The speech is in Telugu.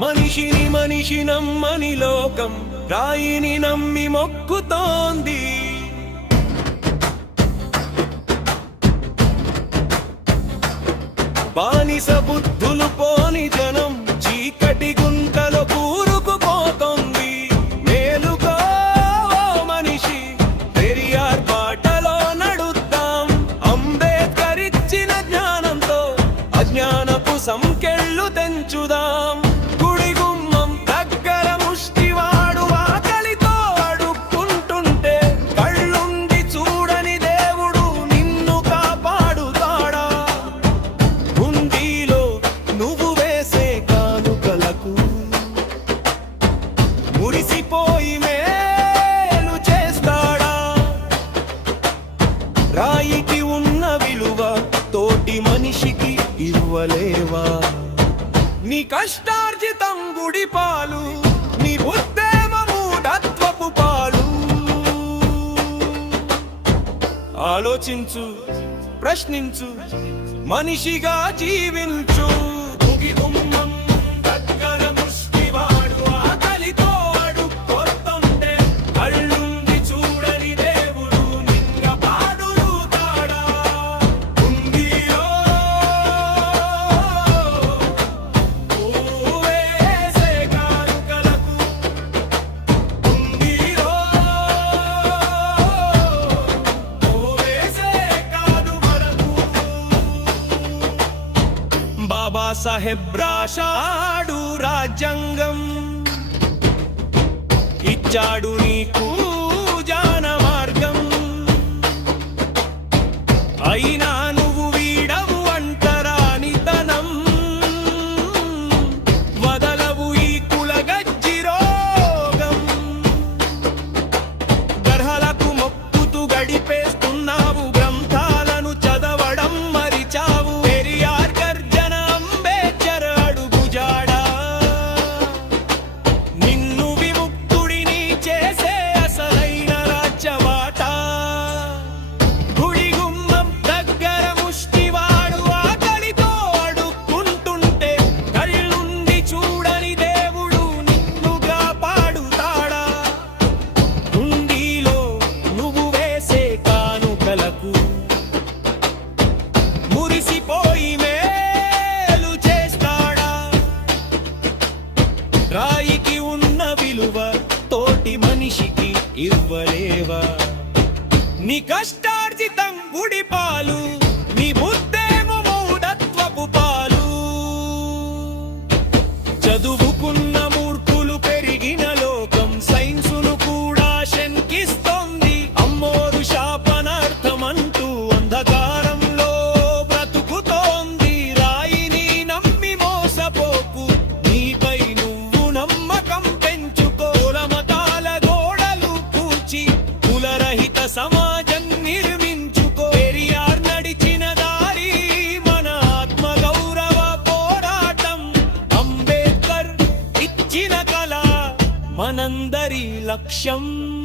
మనిషిని మనిషి నమ్మని లోకం రాయిని నమ్మి మొక్కుతోంది. బానిస బుద్ధులు పోని జనం చీకటి గుంతలు కూరుకుపోతుంది. మేలుకో మనిషి పెరియార్ బాటలో నడుద్దాం. అంబేద్కర్ ఇచ్చిన జ్ఞానంతో అజ్ఞానపు సంకెళ్ళు తెంచుదాం. నీ కష్టార్జితం గుడి పాలు నీ ఉద్దేమూఢత్వపు పాలు. ఆలోచించు ప్రశ్నించు మనిషిగా జీవించు. బాబాసాహెబ్ రాశాడు రాజ్యాంగం. ఇచ్చాడు నీకు ఇవ్వలేవా? నీ కష్టార్జితం గుడిపాలు సమాజం నిర్మించుకో. పెరియార్ నడిచిన దారి మన ఆత్మ గౌరవ పోరాటం. అంబేద్కర్ ఇచ్చిన కళ మనందరి లక్ష్యం.